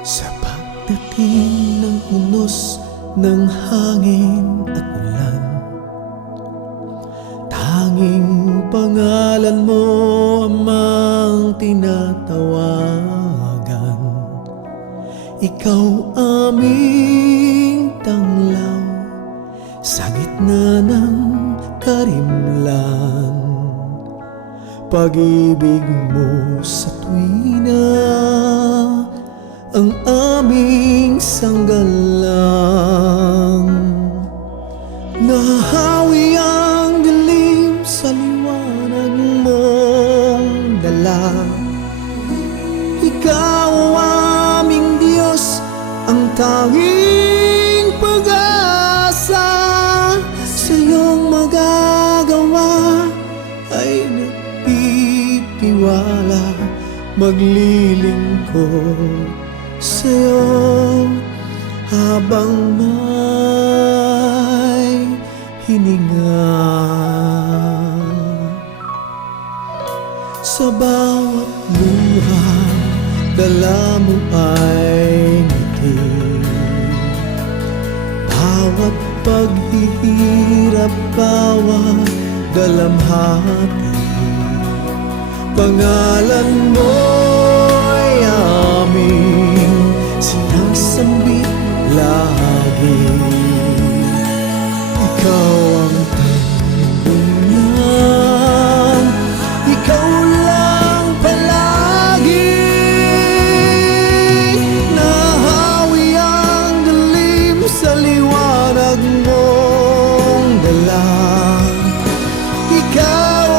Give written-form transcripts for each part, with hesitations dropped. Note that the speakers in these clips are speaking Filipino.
Sa pagdating ng unos ng hangin at ulan, tanging pangalan mo amang tinatawagan. Ikaw aming tanglaw sa gitna ng karimlan. Pag-ibig mo sa tuwina ang aming sanggalang. Nahawi ang dilim sa liwanag mong dala. Ikaw aming Diyos, ang tanging pag-asa. Sa iyong magagawa ay nagtitiwala, maglilingkod sa'yo habang may hininga. Sa bawat luha, dala mo ay ngiti. Bawat paghihirap, bawat dalamhati, pangalan mo'y aming sinasambit lagi. Ikaw ang tungunan, ikaw lang palagi. Nahawi ang dilim sa liwanag mong dala. Ikaw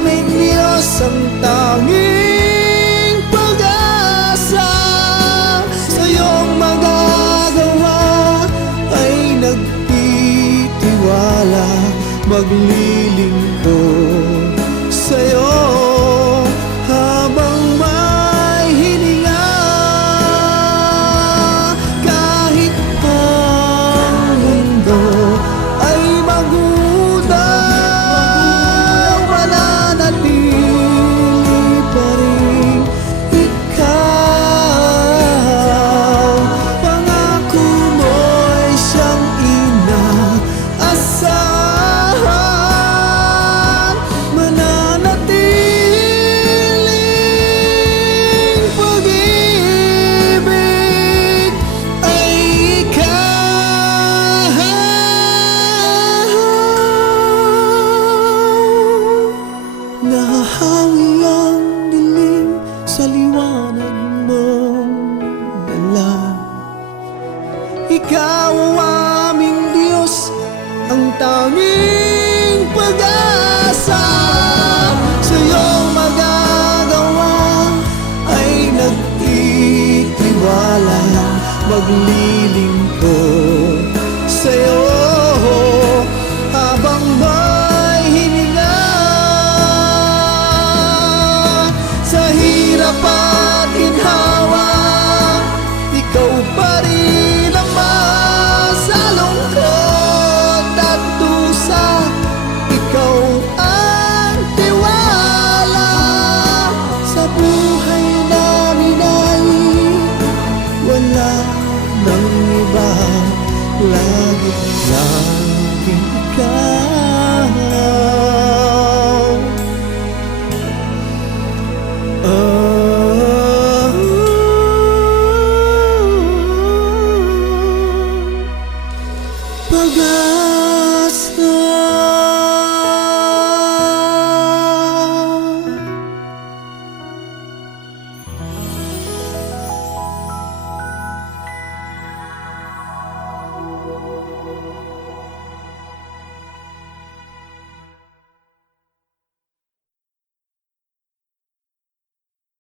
aming Diyos, ang tanging pag-asa. Sa iyong magagawa ay nagtitiwala, maglilingkod sa'yo habang may hininga. Kahit ang mundo ay magudang, mananatili pa rin ikaw. Pangako mo'y siyang inaasahan, mananatiling pag-ibig ay ikaw. Nahahawi ang dilim sa liwanag mong dala. Ikaw aming Diyos, ang tanging pag-asa. Sa iyong magagawa ay nagtitiwala, maglilingkod